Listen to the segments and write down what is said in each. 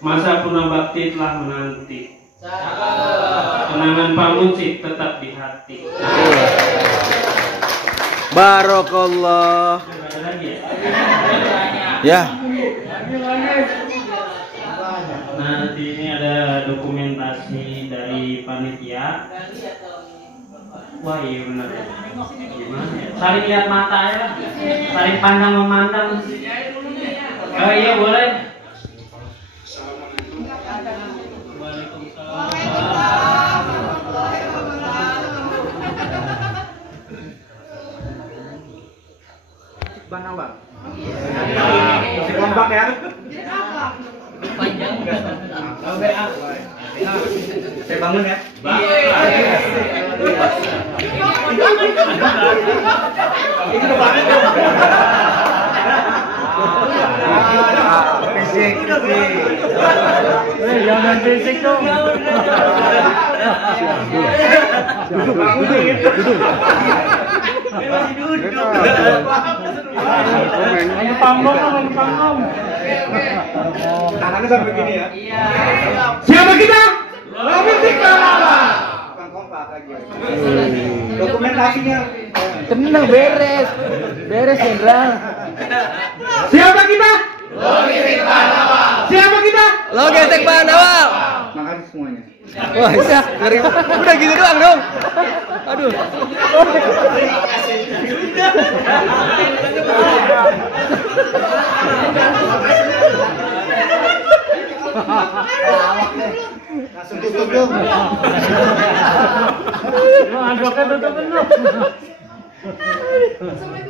Masa Punabakti telah menanti. Kenangan Pak Muncik tetap di hati. Barokallah. Ya. Nanti ini ada dokumentasi dari panitia. Wah iya benar. Gimana ya? Saling lihat mata ya, saling pandang memandang. Oh iya boleh. Bang Bang. Masih kompak ya. Panjang. Saya bangun ya. Ini banget. Fisik. Jangan fisik dong. Duduk. Masih duduk. Lagi panggung. Tangannya sampai begini ya. Iya. Siapa kita? Logistik Palapa. Kompak lagi. Dokumentasinya. Tenang, beres Jenderal. Siapa kita? Logistik Palapa. Siapa kita? Logistik Panawal. Makasih semuanya. Wah, ngeri. Udah gitu doang dong. Aduh. Langsung tutup dong.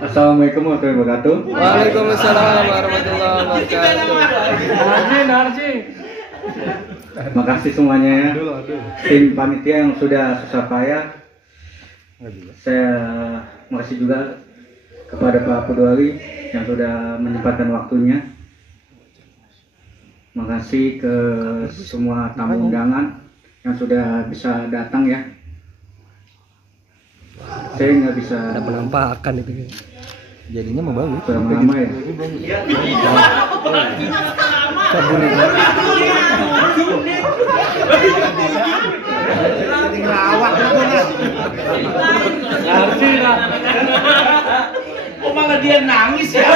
Assalamualaikum warahmatullahi wabarakatuh. Waalaikumsalam warahmatullahi wabarakatuh. Narji. Makasih semuanya ya. Tim panitia yang sudah susah payah. Saya makasih juga kepada Pak Pudwali yang sudah menyempatkan waktunya. Makasih ke semua tamu undangan yang sudah bisa datang ya. Saya nggak bisa. Ada penampakan itu. Jadinya mau bagus. Lama-lama ya. Sabun itu. Ngelawak itu kan. Narji lah. Oh malah dia nangis ya.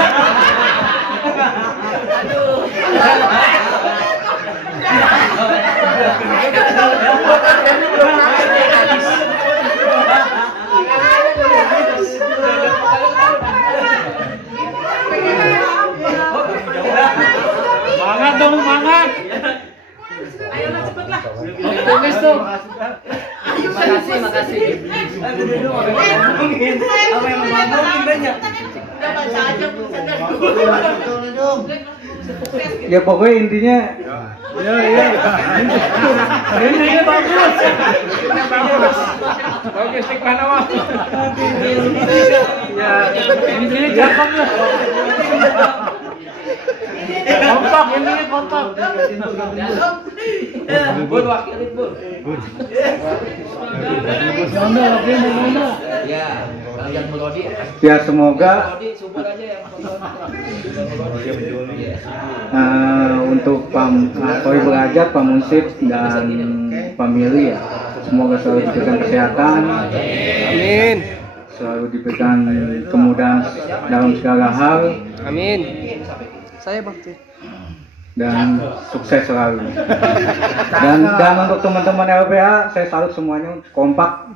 Semangat dong, semangat. Ayolah cepatlah. Optimis tuh. Makasih. Apa yang ngomongin banyak? Ya pokoknya intinya Iya. Ini bagus. Logistik Panama. Ya, ini cakep lah. Kompak ini kompak. Bun wakilin bun. Mana? Ya, kalian melodi. ya semoga Subur aja yang untuk Toy Berajak, Pak Munsif dan family ya, semoga selalu diberikan kesehatan, Amin. selalu diberikan kemudahan dalam segala hal, Amin. Saya bakti. dan sukses selalu. Dan untuk teman-teman LPA, saya salut semuanya kompak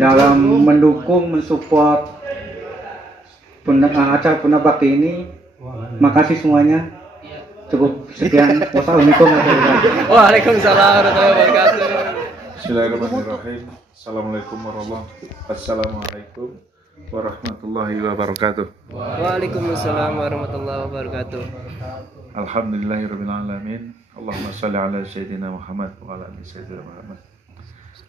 dalam mendukung, mensupport acara Punabakti ini. Makasih semuanya. Cukup sekian. Wassalamualaikum warahmatullahi wabarakatuh. Waalaikumsalam warahmatullahi wabarakatuh. Bismillahirrahmanirrahim. Assalamualaikum warahmatullahi wabarakatuh. Waalaikumsalam warahmatullahi wabarakatuh. Alhamdulillahirabbil alamin. Allahumma shalli ala sayyidina Muhammad wa ala ali sayyidina Muhammad.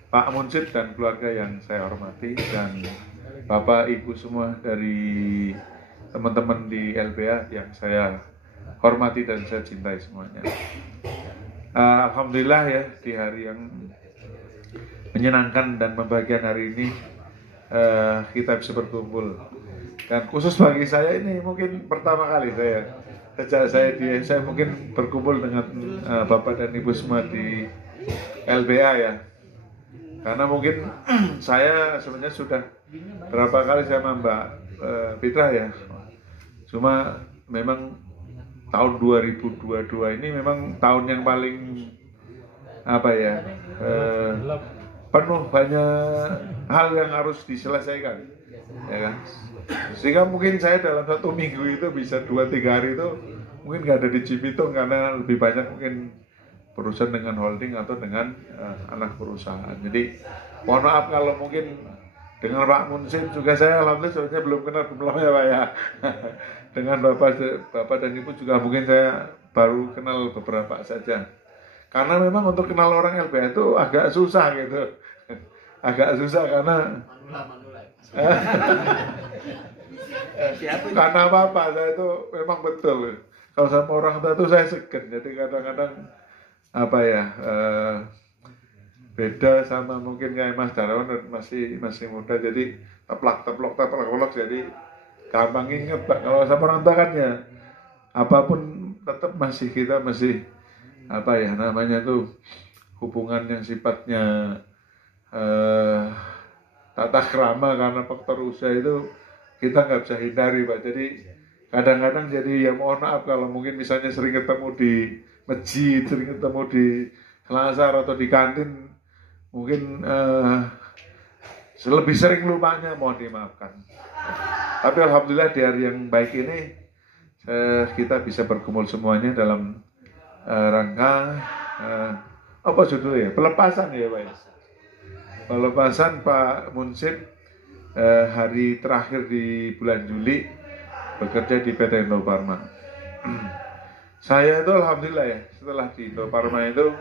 Pak Munsif dan keluarga yang saya hormati, dan Bapak Ibu semua dari teman-teman di LPA yang saya hormati dan saya cintai semuanya. Alhamdulillah ya, di hari yang menyenangkan dan membahagiakan hari ini kita bisa berkumpul. Dan khusus bagi saya ini mungkin pertama kali saya ke sejak saya mungkin berkumpul dengan Bapak dan Ibu semua di LBA ya. Karena mungkin saya sebenarnya sudah berapa kali sama Mbak Fitra ya. Cuma memang tahun 2022 ini memang tahun yang paling penuh banyak hal yang harus diselesaikan, ya kan? Sehingga mungkin saya dalam 1 minggu itu bisa 2-3 hari itu mungkin nggak ada di Cibitung karena lebih banyak mungkin perusahaan dengan holding atau dengan anak perusahaan. Jadi mohon maaf kalau mungkin dengan Pak Munsin juga saya alhamdulillah sebenarnya belum kenal ya Pak ya. Dengan Bapak dan Ibu juga mungkin saya baru kenal beberapa saja. Karena memang untuk kenal orang LBH itu agak susah gitu. Agak susah karena karena apa saya itu memang betul. Kalau sama orang tua itu saya segan. Jadi kadang-kadang beda sama mungkin kayak Mas Darwan masih muda, jadi teplak jadi gampang inget Pak. Kalau sama orang tua kan ya apapun tetap kita masih namanya tuh hubungan yang sifatnya tata krama karena faktor usia itu kita nggak bisa hindari Pak. Jadi kadang-kadang jadi ya mohon maaf kalau mungkin misalnya sering ketemu di masjid, sering ketemu di Selasar atau di kantin, mungkin lebih sering lupanya, mohon dimaafkan. Tapi alhamdulillah di hari yang baik ini kita bisa berkumpul semuanya dalam rangka apa judulnya? Pelepasan ya Pak. Pelepasan Pak Munsib hari terakhir di bulan Juli bekerja di PT Indofarma. Saya itu alhamdulillah ya setelah di Indofarma itu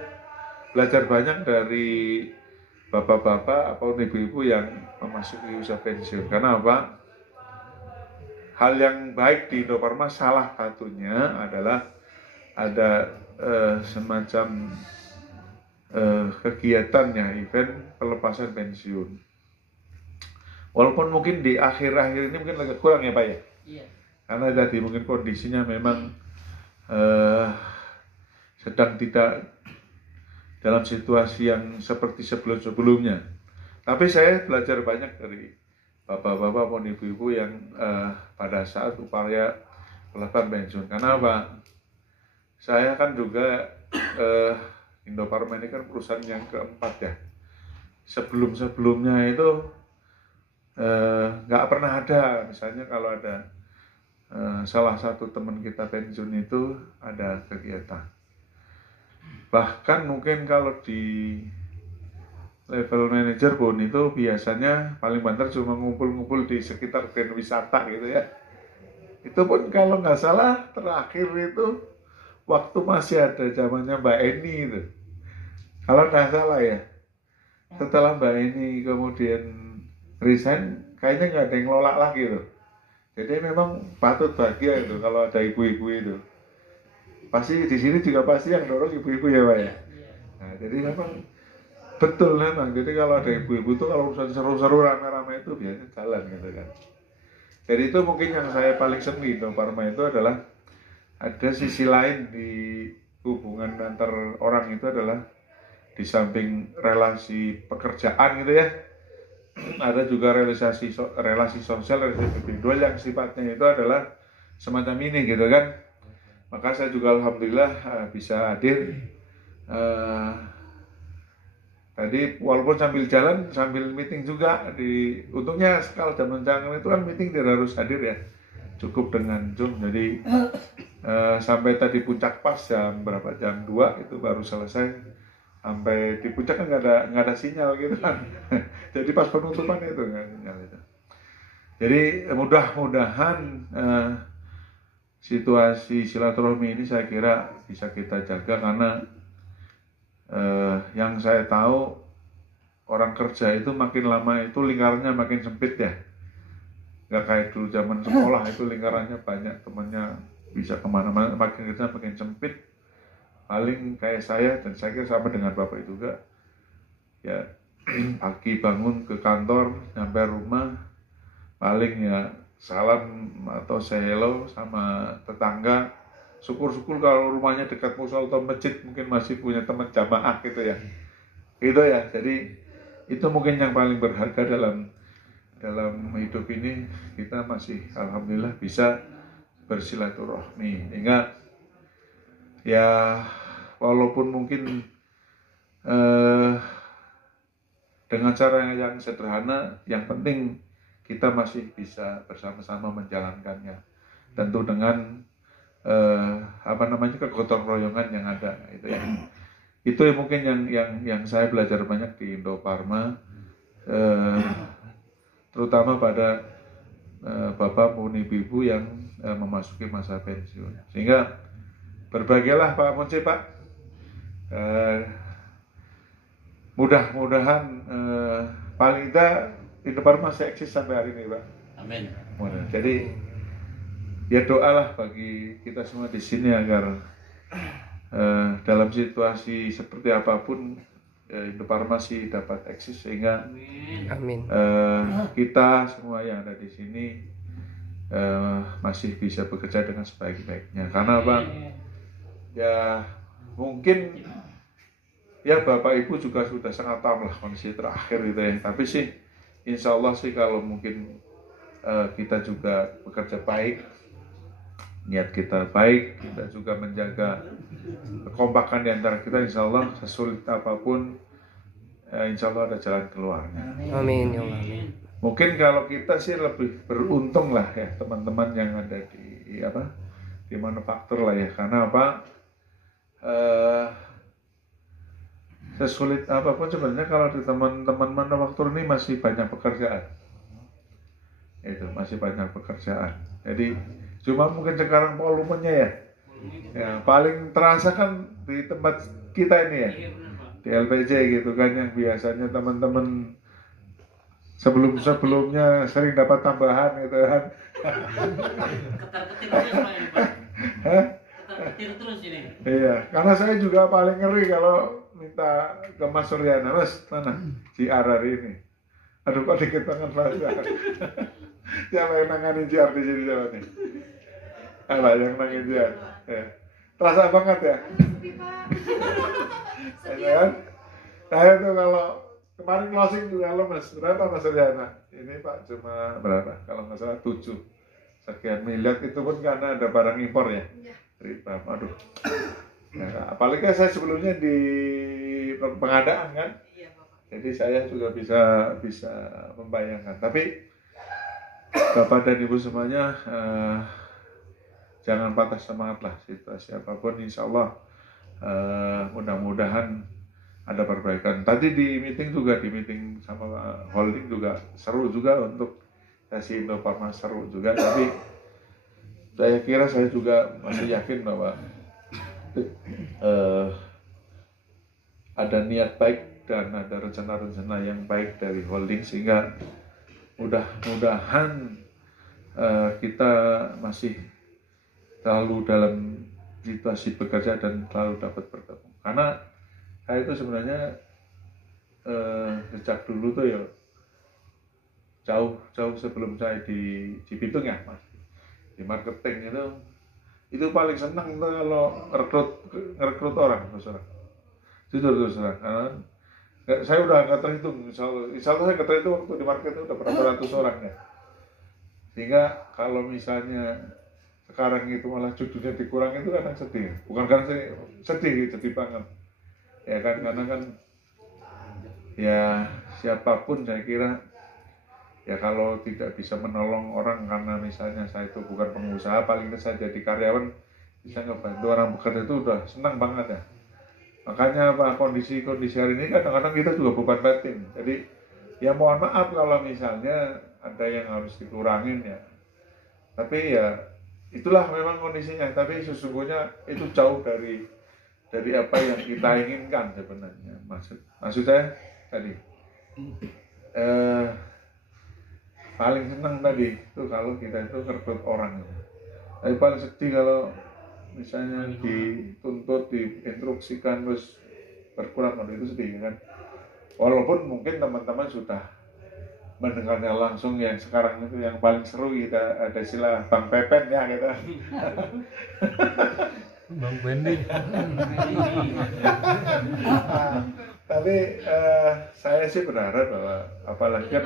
belajar banyak dari bapak-bapak atau ibu-ibu yang memasuki usia pensiun. Karena apa? Hal yang baik di Indofarma salah satunya adalah ada semacam kegiatannya event pelepasan pensiun. Walaupun mungkin di akhir-akhir ini mungkin agak kurang ya Pak ya. Iya. Karena tadi mungkin kondisinya memang sedang tidak dalam situasi yang seperti sebelum-sebelumnya. Tapi saya belajar banyak dari bapak-bapak maupun ibu-ibu yang pada saat upaya pelepasan pensiun. Karena apa? Saya kan juga Indofarma ini kan perusahaan yang keempat ya. Sebelum-sebelumnya itu nggak pernah ada, misalnya kalau ada salah satu teman kita pensiun itu ada kegiatan. Bahkan mungkin kalau di level manajer pun itu biasanya paling banter cuma ngumpul-ngumpul di sekitar grand wisata gitu ya. Itu pun kalau nggak salah terakhir itu waktu masih ada zamannya Mbak Eni itu. Kalau nggak salah ya. Setelah Mbak Eni kemudian resign, kayaknya nggak ada yang ngelola lagi tuh. Jadi memang patut bahagia itu kalau ada ibu-ibu itu. Pasti di sini juga pasti yang dorong ibu-ibu ya Pak ya. Nah, jadi memang betul memang. Jadi kalau ada ibu-ibu tuh kalau urusan seru-seru rame-rame itu biasanya jalan gitu kan. Jadi itu mungkin yang saya paling senang di Indofarma itu adalah ada sisi lain di hubungan antar orang itu adalah di samping relasi pekerjaan gitu ya. Ada juga relasi sosial, relasi individual yang sifatnya itu adalah semacam ini gitu kan. Maka saya juga alhamdulillah bisa hadir tadi walaupun sambil jalan sambil meeting juga untungnya kalau zaman sekarang itu kan meeting tidak harus hadir ya, cukup dengan Zoom. Jadi sampai tadi puncak pas jam 2 itu baru selesai. Sampai di puncak kan nggak ada sinyal gitu kan. Jadi pas penutupan itu nggak sinyal itu. Jadi mudah-mudahan situasi silaturahmi ini saya kira bisa kita jaga karena yang saya tahu orang kerja itu makin lama itu lingkarannya makin sempit ya. Nggak kayak dulu zaman sekolah itu lingkarannya banyak temannya bisa kemana-mana, makin kerja makin sempit. Paling kayak saya dan saya kira sama dengan Bapak juga ya, pagi bangun ke kantor sampai rumah paling ya salam atau say hello sama tetangga, syukur-syukur kalau rumahnya dekat musola atau masjid mungkin masih punya teman jamaah gitu ya. Jadi itu mungkin yang paling berharga dalam hidup ini, kita masih alhamdulillah bisa bersilaturahmi. Hingga ya walaupun mungkin dengan cara yang sederhana, yang penting kita masih bisa bersama-sama menjalankannya. Tentu dengan kegotong royongan yang ada itu ya. Itu mungkin yang saya belajar banyak di Indofarma, terutama pada bapak maupun ibu-ibu yang memasuki masa pensiun. Sehingga berbahagialah Pak Munsif, Pak. Mudah-mudahan paling tidak Indofarma masih eksis sampai hari ini, Pak. Amin. Jadi ya doalah bagi kita semua di sini agar dalam situasi seperti apapun Indofarma masih dapat eksis, sehingga Amin. kita semua yang ada di sini masih bisa bekerja dengan sebaik-baiknya. Karena apa? Ya mungkin ya Bapak Ibu juga sudah sangat tahu lah kondisi terakhir gitu ya. Tapi sih insya Allah sih kalau mungkin kita juga bekerja baik, niat kita baik, kita juga menjaga kekompakan di antara kita, insya Allah sesulit apapun, insya Allah ada jalan keluarnya. Amin ya Allah. Mungkin kalau kita sih lebih beruntung lah ya teman-teman yang ada di manufaktur lah ya. Karena apa? Sesulit apapun sebenarnya kalau di teman-teman manufaktur ini masih banyak pekerjaan. Itu masih banyak pekerjaan. Jadi cuma mungkin sekarang volumenya ya. Ya paling terasa kan di tempat kita ini ya. Di LPJ gitu kan, yang biasanya teman-teman sebelumnya sering dapat tambahan gitu kan. Ketar-ketir terus Pak ini, Pak. Ketar-ketir terus ini. Iya, karena saya juga paling ngeri kalau minta ke Mas Suryana, Mas, mana JR hari ini? Aduh, kok dikit banget bahasa. Siapa yang nanganin JR di sini siapa nih? Alah, yang nanganin JR. Ya. Terasa banget ya? Ya kan? Saya tuh kalau kemarin closing juga lemes. Berapa Mas Suryana? Ini Pak cuma berapa? Kalau nggak salah 7 sekian miliar, itu pun karena ada barang impor ya. Riba, aduh. Ya, apalagi saya sebelumnya di pengadaan kan, jadi saya juga bisa membayangkan. Tapi Bapak dan Ibu semuanya jangan patah semangat lah, situasi apapun insya Allah mudah-mudahan ada perbaikan. Tadi di meeting sama holding juga seru juga untuk si Indofarma, seru juga. Tapi saya juga masih yakin bahwa ada niat baik dan ada rencana-rencana yang baik dari holding, sehingga mudah-mudahan kita masih selalu dalam situasi bekerja dan selalu dapat bertemu. Karena saya itu sebenarnya sejak dulu tuh ya jauh sebelum saya di Bitung ya Mas, di marketing itu paling senang tuh kalau ngerekrut orang terus terang. Jujur karena saya udah nggak terhitung, insya Allah saya nggak terhitung waktu di market itu udah berapa ratus orang ya. Sehingga kalau misalnya sekarang itu malah judulnya dikurang, itu kadang sedih. Bukan kan sedih banget. Ya kan, karena kan ya siapapun saya kira ya kalau tidak bisa menolong orang karena misalnya saya itu bukan pengusaha, paling tidak saya jadi karyawan bisa ngebantu orang bekerja itu udah senang banget ya. Makanya kondisi hari ini kadang-kadang kita juga beban batin. Jadi ya mohon maaf kalau misalnya ada yang harus dikurangin ya. Tapi ya itulah memang kondisinya. Tapi sesungguhnya itu jauh dari apa yang kita inginkan sebenarnya. Maksud saya tadi paling senang tadi itu kalau kita itu ngerekrut orang. Tapi paling sedih kalau misalnya dituntut, diinstruksikan terus berkurang, itu sedih kan. Walaupun mungkin teman-teman sudah mendengarnya langsung, yang sekarang itu yang paling seru kita ada istilah Bang Pepen ya kita. Bang Bendi. Tapi saya sih berharap bahwa apalagi kan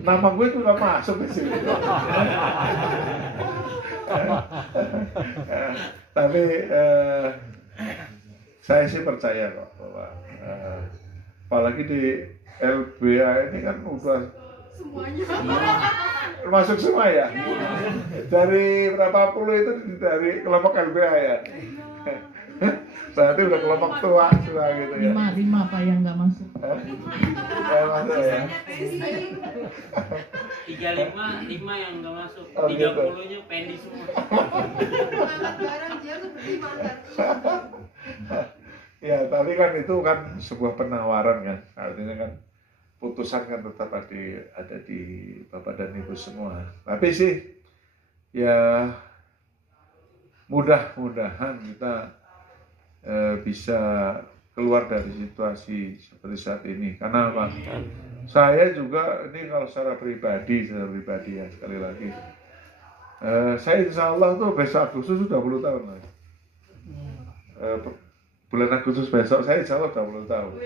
nama gue itu nggak masuk ke sini. Tapi saya sih percaya kok bahwa apalagi di LBA ini kan udah semuanya masuk semua ya. Dari berapa puluh itu dari kelompok LBA ya. Berarti udah kelompok tua gitu ya. 5 Pak yang nggak masuk. Masuk ya. 5 yang nggak masuk. Oh, 30-nya pendi semua. Ya, tapi kan itu kan sebuah penawaran kan. Artinya kan putusan kan tetap ada di Bapak dan Ibu semua. Tapi sih ya mudah-mudahan kita bisa keluar dari situasi seperti saat ini. Karena apa? Saya juga ini kalau secara pribadi ya sekali lagi. Saya insya Allah tuh besok Agustus sudah 20 tahun lagi. Bulan Agustus besok saya insya Allah 20 tahun.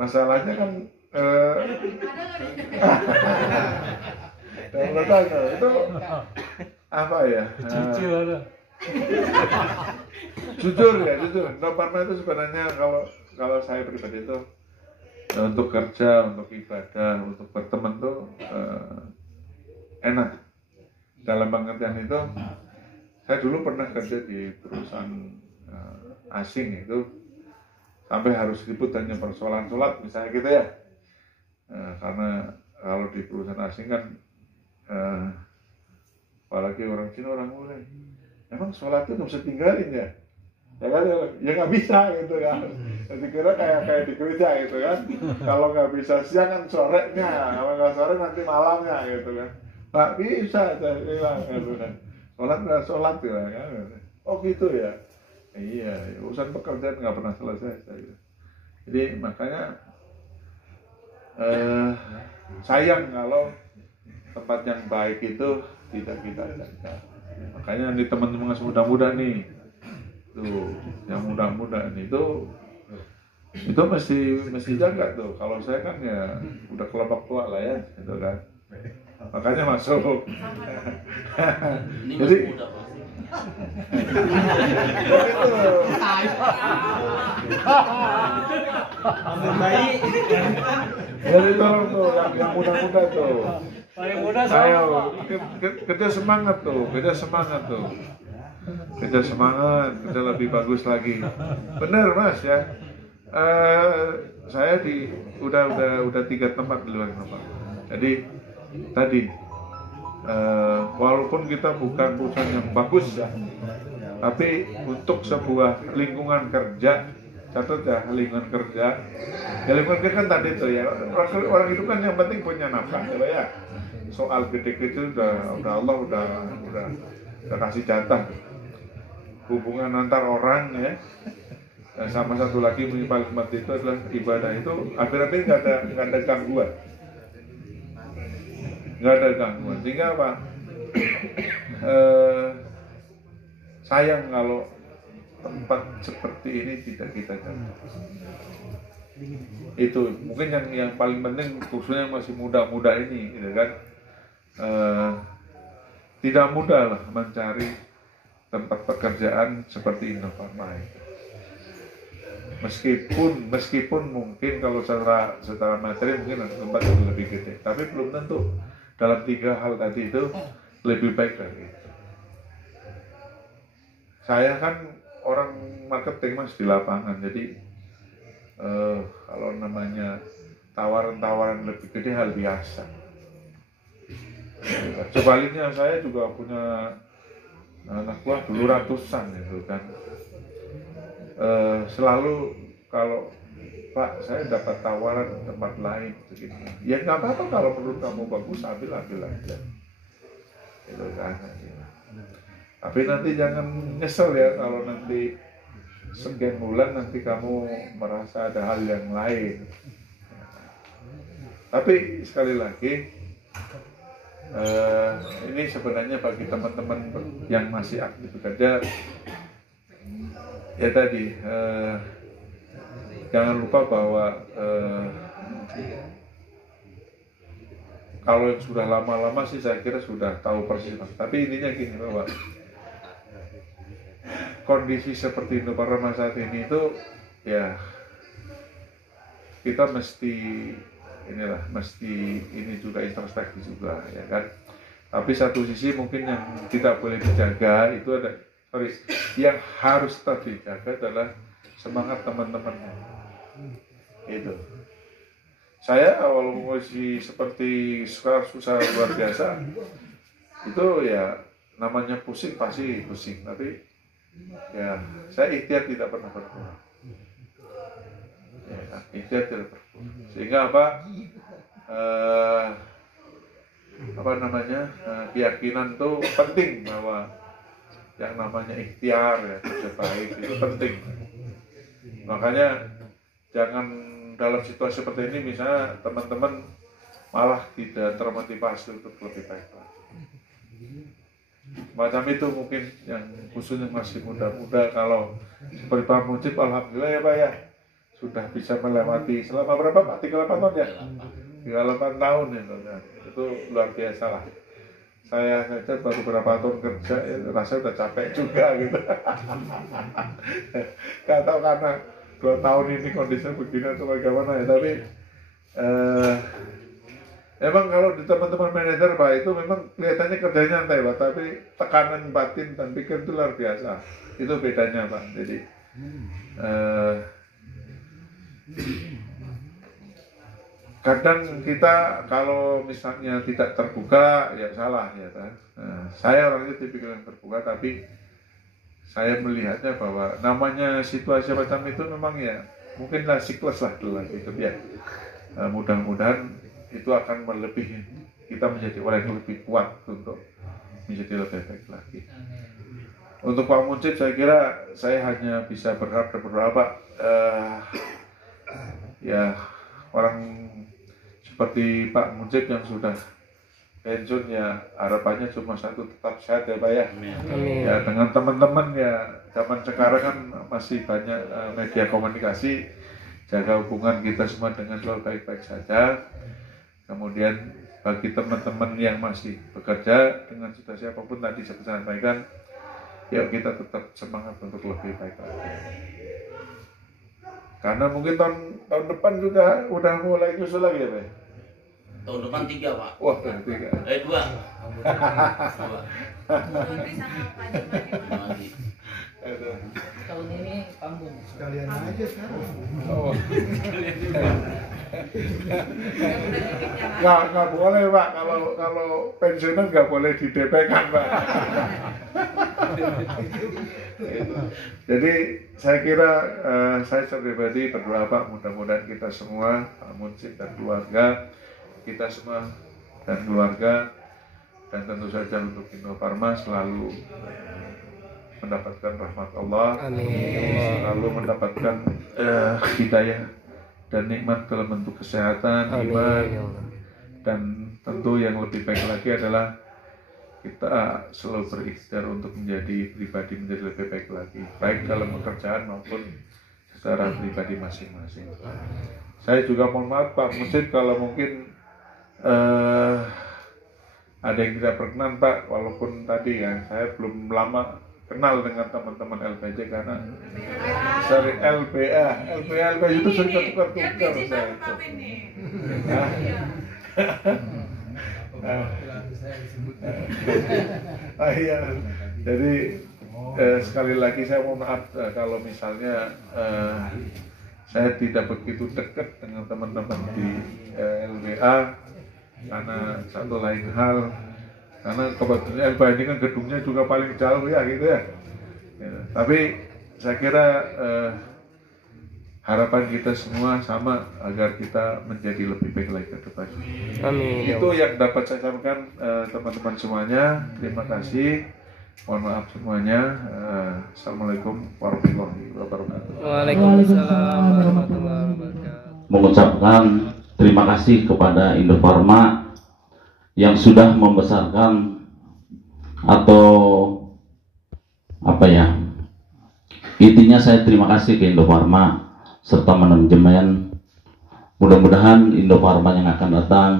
Masalahnya kan 20 tahun itu apa ya? Jujur. No Parma itu sebenarnya kalau saya pribadi itu untuk kerja, untuk ibadah, untuk berteman tuh enak. Dalam pengertian itu, saya dulu pernah kerja di perusahaan asing itu sampai harus ribut hanya persoalan sholat misalnya gitu ya. Karena kalau di perusahaan asing kan apalagi orang Cina, orang mulai emang sholat itu nggak bisa tinggalin ya kan ya nggak bisa gitu kan. Jadi kira kayak di gereja gitu kan, kalau nggak bisa siang kan sorenya, kalau nggak sore nanti malamnya gitu kan. Nggak bisa saya bilang gitu kan, sholat gitu kan. Oh gitu ya. Iya, urusan pekerjaan nggak pernah selesai saya. Jadi makanya sayang kalau tempat yang baik itu tidak kita jaga. Makanya nih teman-teman yang muda-muda nih, tuh yang muda-muda nih itu mesti jaga tuh. Kalau saya kan ya udah kelompok tua lah ya, gitu kan. Makanya masuk. Jadi jadi tolong tuh yang muda-muda tuh. Paling muda Ayo, kerja semangat tuh. Kerja semangat, kerja lebih bagus lagi. Bener Mas ya. Saya udah 3 tempat di luar tempat. Jadi tadi walaupun kita bukan perusahaan yang bagus ya, tapi untuk sebuah lingkungan kerja, catat ya lingkungan kerja kan tadi tuh ya, orang itu kan yang penting punya nafkah ya. Soal gede-gede udah Allah udah kasih jatah. Hubungan antar orang ya, sama satu lagi paling penting itu adalah ibadah itu akhir-akhir nggak ada gangguan. Sehingga apa? Sayang kalau tempat seperti ini tidak kita jaga. Itu mungkin yang paling penting khususnya yang masih muda-muda ini, gitu kan? Tidak mudah lah mencari tempat pekerjaan seperti Indofarma. Meskipun mungkin kalau secara materi mungkin tempat yang lebih gede, tapi belum tentu dalam 3 hal tadi itu lebih baik dari itu. Saya kan orang marketing Mas di lapangan, jadi kalau namanya tawaran-tawaran lebih gede hal biasa. Sebaliknya saya juga punya anak buah dulu ratusan itu kan. Selalu kalau Pak saya dapat tawaran tempat lain begitu. Ya nggak apa-apa kalau menurut kamu bagus ambil aja. Itu kan. Tapi nanti jangan nyesel ya kalau nanti sekian bulan nanti kamu merasa ada hal yang lain. Tapi sekali lagi Ini sebenarnya bagi teman-teman yang masih aktif bekerja, ya tadi jangan lupa bahwa kalau yang sudah lama-lama sih saya kira sudah tahu persis, tapi intinya gini, bahwa kondisi seperti Indofarma saat ini itu ya kita mesti ini juga introspeksi juga, ya kan. Tapi satu sisi mungkin yang tidak boleh dijaga itu yang harus tetap dijaga adalah semangat teman-temannya. Itu. Saya awal masih seperti sekarang susah luar biasa. Itu ya namanya pusing pasti pusing, tapi ya saya ikhtiar tidak pernah berkurang. Ya, ikhtiar tidak berkurang. Sehingga keyakinan itu penting, bahwa yang namanya ikhtiar ya kerja baik itu penting. Makanya jangan dalam situasi seperti ini misalnya teman-teman malah tidak termotivasi untuk lebih baik lagi. Macam itu mungkin yang khususnya masih muda-muda. Kalau seperti Pak Mujib, alhamdulillah ya Pak ya, sudah bisa melewati selama berapa Pak? 38 tahun ya? 38 tahun ya, itu luar biasa lah. Saya saja baru beberapa tahun kerja, ya, rasanya udah capek juga gitu. Gak tahu karena 2 tahun ini kondisinya begini atau bagaimana ya, tapi emang kalau di teman-teman manajer Pak itu memang kelihatannya kerjanya nyantai Pak, tapi tekanan batin dan pikir itu luar biasa. Itu bedanya Pak. Jadi kadang kita kalau misalnya tidak terbuka ya salah ya kan. Saya orangnya tipikal yang terbuka, tapi saya melihatnya bahwa namanya situasi macam itu memang ya mungkinlah siklus lah dulu gitu ya. Mudah-mudahan itu akan melebihi kita menjadi orang yang lebih kuat untuk menjadi lebih baik lagi. Untuk Pak Mujib saya kira saya hanya bisa berharap ya orang seperti Pak Mujib yang sudah pensiun ya harapannya cuma satu, tetap sehat ya Pak ya. Amin. Ya dengan teman-teman ya zaman sekarang kan masih banyak media komunikasi, jaga hubungan kita semua dengan selalu baik-baik saja. Kemudian bagi teman-teman yang masih bekerja dengan situasi apapun tadi saya sampaikan, ya kita tetap semangat untuk lebih baik lagi. Karena mungkin tahun depan juga udah mulai nyusul lagi ya Pak. Tahun depan 3 Pak. Wah 3. 2. Tahun ini panggung. Sekalian aja sekarang. Oh. Nggak boleh Pak, kalau pensiunan nggak boleh di DP kan Pak. Jadi saya kira saya pribadi berdoa Pak, mudah-mudahan kita semua, Pak Mujib dan keluarga, kita semua dan keluarga, dan tentu saja untuk Indofarma selalu mendapatkan rahmat Allah. Amin. Selalu mendapatkan hidayah dan nikmat dalam bentuk kesehatan, iman, dan tentu yang lebih baik lagi adalah kita selalu berikhtiar untuk menjadi pribadi menjadi lebih baik lagi, baik dalam pekerjaan maupun secara pribadi masing-masing. Saya juga mohon maaf Pak Mujib kalau mungkin ada yang tidak berkenan Pak, walaupun tadi ya saya belum lama kenal dengan teman-teman LPJ karena sering LPA itu sering tukar-tukar saya itu. Iya, jadi sekali lagi saya mohon maaf kalau misalnya saya tidak begitu dekat dengan teman-teman di LBA karena satu lain hal. Karena kebetulan LBA ini kan gedungnya juga paling jauh ya gitu ya. Tapi saya kira harapan kita semua sama agar kita menjadi lebih baik lagi ke depan. Amin. Itu yang dapat saya sampaikan teman-teman semuanya. Terima kasih. Mohon maaf semuanya. Assalamualaikum warahmatullahi wabarakatuh. Waalaikumsalam warahmatullahi wabarakatuh. Mengucapkan terima kasih kepada Indofarma yang sudah membesarkan atau apa ya, intinya saya terima kasih ke Indofarma serta manajemen. Mudah-mudahan Indofarma yang akan datang,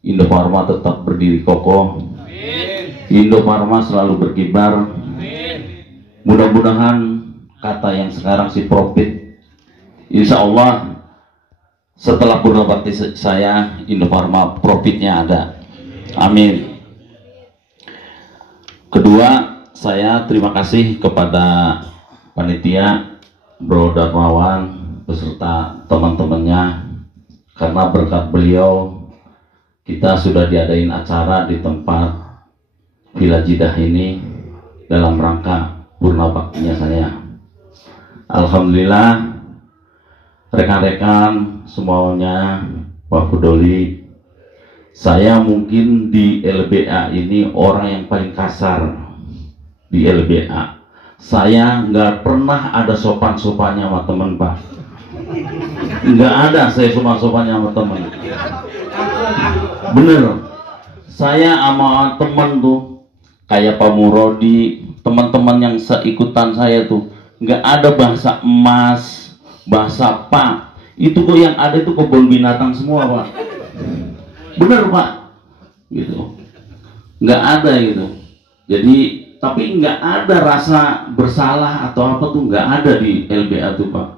Indofarma tetap berdiri kokoh, Indofarma selalu berkibar. Mudah-mudahan kata yang sekarang si profit, insya Allah setelah purna bakti saya, Indofarma profitnya ada. Amin. Kedua, saya terima kasih kepada panitia, Bro Darmawan beserta teman-temannya, karena berkat beliau kita sudah diadain acara di tempat Villa Jidah ini dalam rangka purna baktinya saya. Alhamdulillah, rekan-rekan semuanya, Pak Kudoli, saya mungkin di LBA ini orang yang paling kasar di LBA. Saya nggak pernah ada sopan-sopannya sama temen, Pak. Nggak ada saya sopan-sopannya sama temen. Bener, saya sama temen tuh kayak Pak Murodi, teman-teman yang seikutan saya tuh nggak ada bahasa emas, bahasa Pak. Itu kok yang ada itu kebun binatang semua, Pak. Bener, Pak, gitu. Nggak ada gitu. Jadi tapi nggak ada rasa bersalah atau apa tuh, nggak ada di LBA tuh, Pak.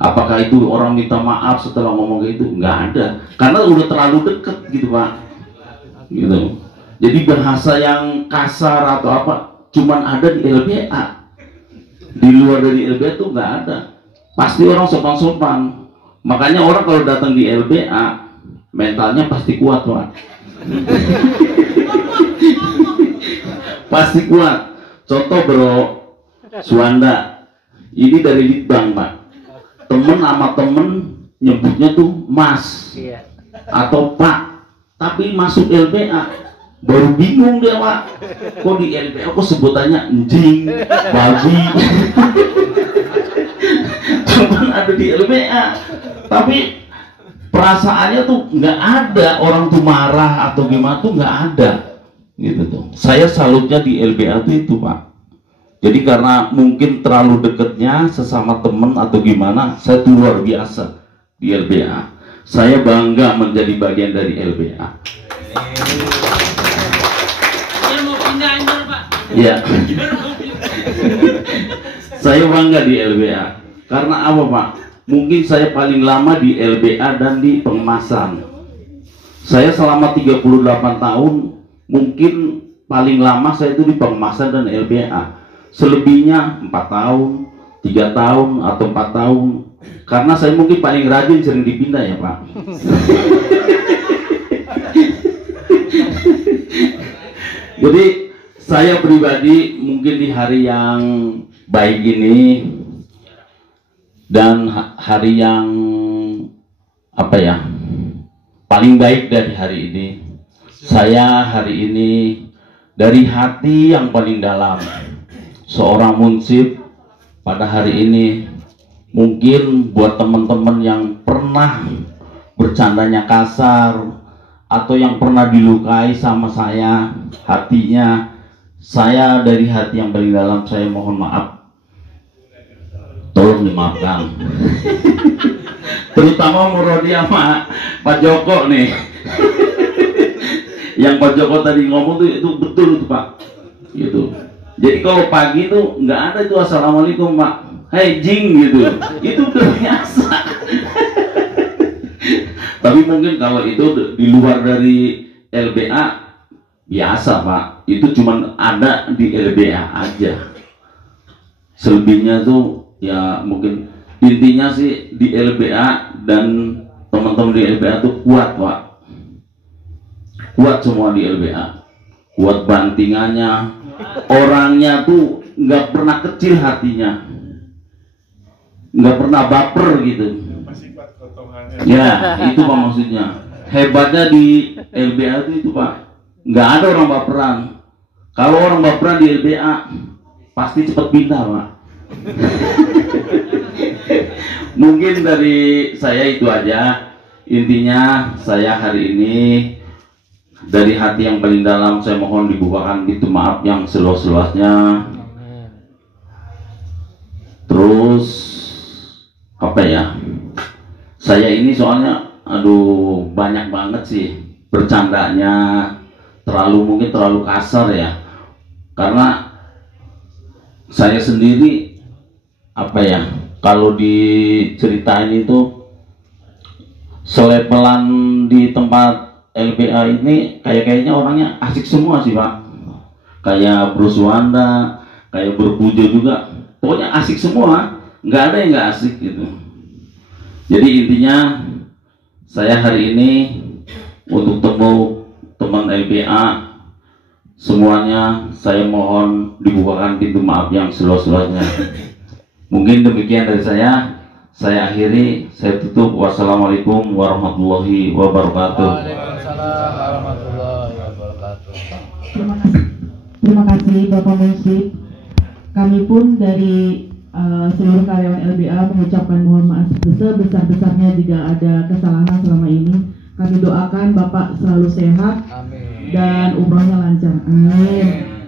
Apakah itu orang minta maaf setelah ngomong kayak itu? Nggak ada, karena udah terlalu deket gitu, Pak, gitu. Jadi bahasa yang kasar atau apa cuman ada di LBA. Di luar dari LBA tuh nggak ada. Pasti orang sopan-sopan. Makanya orang kalau datang di LBA mentalnya pasti kuat, Pak. Pasti kuat. Contoh Bro Suwanda, ini dari Litbang, Pak. Temen sama temen nyebutnya tuh Mas atau Pak, tapi masuk LBA baru bingung dia, Pak. Kok di LBA kok sebutannya anjing, babi. Cuman ada di LBA, tapi perasaannya tuh nggak ada, orang tuh marah atau gimana tuh nggak ada, gitu tuh. Saya salutnya di LBA tuh itu, Pak. Jadi karena mungkin terlalu deketnya sesama temen atau gimana, saya tuh luar biasa di LBA. Saya bangga menjadi bagian dari LBA. Ya. Saya bangga di LBA. Karena apa, Pak? Mungkin saya paling lama di LBA dan di pengemasan. Saya selama 38 tahun, mungkin paling lama saya itu di pengemasan dan LBA. Selebihnya 4 tahun, 3 tahun, atau 4 tahun. Karena saya mungkin paling rajin, sering dipindah ya, Pak. Jadi saya pribadi mungkin di hari yang baik ini dan hari yang apa ya, paling baik dari hari ini, saya hari ini dari hati yang paling dalam seorang munsib pada hari ini, mungkin buat teman-teman yang pernah bercandanya kasar atau yang pernah dilukai sama saya hatinya, saya dari hati yang paling dalam saya mohon maaf, tolong dimaafkan. Terutama Murodi sama Pak Joko nih. Yang Pak Joko tadi ngomong tuh itu betul tuh, Pak, gitu. Jadi kalau pagi tuh nggak ada itu assalamualaikum, Pak, hey jing gitu, itu udah biasa. Tapi mungkin kalau itu di luar dari LBA biasa, Pak, itu cuman ada di LBA aja. Selebihnya tuh ya mungkin intinya sih di LBA dan teman-teman di LBA tuh kuat, Pak, kuat semua di LBA, kuat bantingannya. Orangnya tuh nggak pernah kecil hatinya, nggak pernah baper gitu. Ya itu Pak maksudnya. Hebatnya di LBA itu Pak, nggak ada orang baperan. Kalau orang baperan di LBA pasti cepat pindah, Pak. Mungkin dari saya itu aja. Intinya saya hari ini Dari hati yang paling dalam saya mohon dibukakan pintu maaf yang seluas-luasnya. Terus apa ya? Saya ini soalnya aduh banyak banget sih bercandanya, mungkin terlalu kasar ya. Karena saya sendiri apa ya, kalau diceritain itu selevelan di tempat LBA ini kayaknya orangnya asik semua sih Pak, kayak Bro Suwanda, kayak Bro Pujo juga, pokoknya asik semua, nggak ada yang nggak asik gitu. Jadi intinya saya hari ini untuk teman LBA semuanya saya mohon dibukakan pintu maaf yang seluas-luasnya. Mungkin demikian dari saya akhiri, saya tutup. Wassalamualaikum warahmatullahi wabarakatuh. Waalaikumsalam warahmatullahi wabarakatuh. Terima kasih Bapak Munsif. Kami pun dari seluruh karyawan LBA mengucapkan mohon maaf sebesar-besarnya jika ada kesalahan selama ini. Kami doakan Bapak selalu sehat. Amin. Dan umrohnya lancar. Amin.